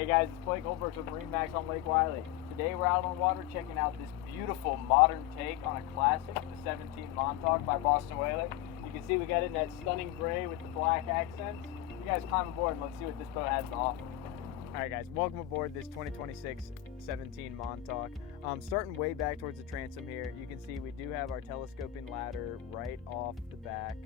Hey guys, it's Blake Holbrook with MarineMax on Lake Wylie. Today we're out on the water checking out this beautiful modern take on a classic, the 17 Montauk by Boston Whaler. You can see we got it in that stunning gray with the black accents. You guys climb aboard and let's see what this boat has to offer. Alright guys, welcome aboard this 2026 17 Montauk. Starting way back towards the transom here, you can see we do have our telescoping ladder right off the back.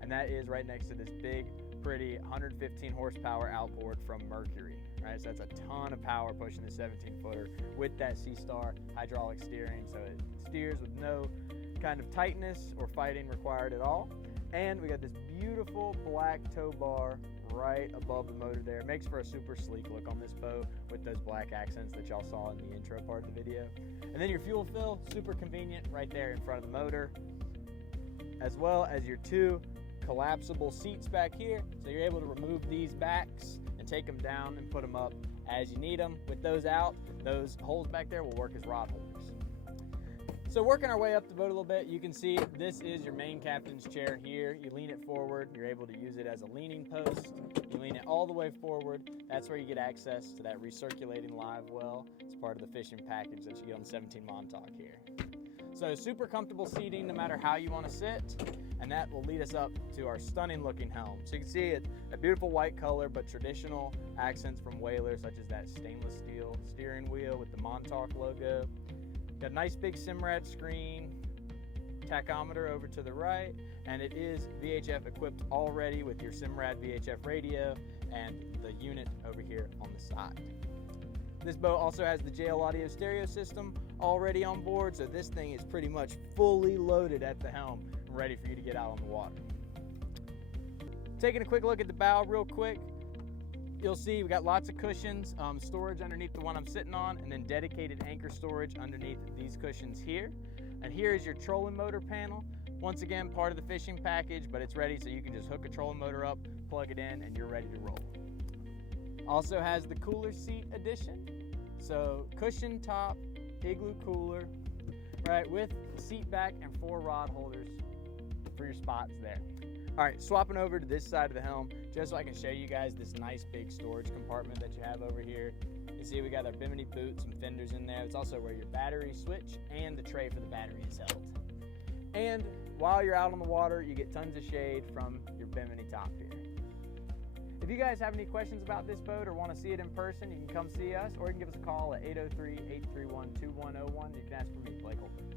And that is right next to this big, pretty 115 horsepower outboard from Mercury, right? So that's a ton of power pushing the 17-footer with that C-Star hydraulic steering. So it steers with no kind of tightness or fighting required at all. And we got this beautiful black tow bar right above the motor there. It makes for a super sleek look on this boat with those black accents that y'all saw in the intro part of the video. And then your fuel fill, super convenient right there in front of the motor, as well as your two collapsible seats back here, so you're able to remove these backs and take them down and put them up as you need them. With those out, those holes back there will work as rod holders. So working our way up the boat a little bit, you can see this is your main captain's chair here. You lean it forward, you're able to use it as a leaning post. You lean it all the way forward. That's where you get access to that recirculating Livewell. It's part of the fishing package that you get on the 17 Montauk here. So super comfortable seating no matter how you want to sit, and that will lead us up to our stunning looking helm. So you can see it, a beautiful white color, but traditional accents from Whaler, such as that stainless steel steering wheel with the Montauk logo. Got a nice big Simrad screen, tachometer over to the right, and it is VHF equipped already with your Simrad VHF Radio and the unit over here on the side. This boat also has the JL audio stereo system already on board, so this thing is pretty much fully loaded at the helm and ready for you to get out on the water. Taking a quick look at the bow real quick, you'll see we got lots of cushions, storage underneath the one I'm sitting on, and then dedicated anchor storage underneath these cushions here. And here is your trolling motor panel. Once again, part of the fishing package, but it's ready so you can just hook a trolling motor up, plug it in, and you're ready to roll. Also has the cooler seat addition. So cushion top, igloo cooler, right, with seat back and 4 rod holders for your spots there. All right, swapping over to this side of the helm, just so I can show you guys this nice big storage compartment that you have over here. You see we got our bimini boot, some fenders in there. It's also where your battery switch and the tray for the battery is held. And while you're out on the water, you get tons of shade from your bimini top here. If you guys have any questions about this boat or want to see it in person, you can come see us, or you can give us a call at 803-831-2101. You can ask for me, Blake Holbrook.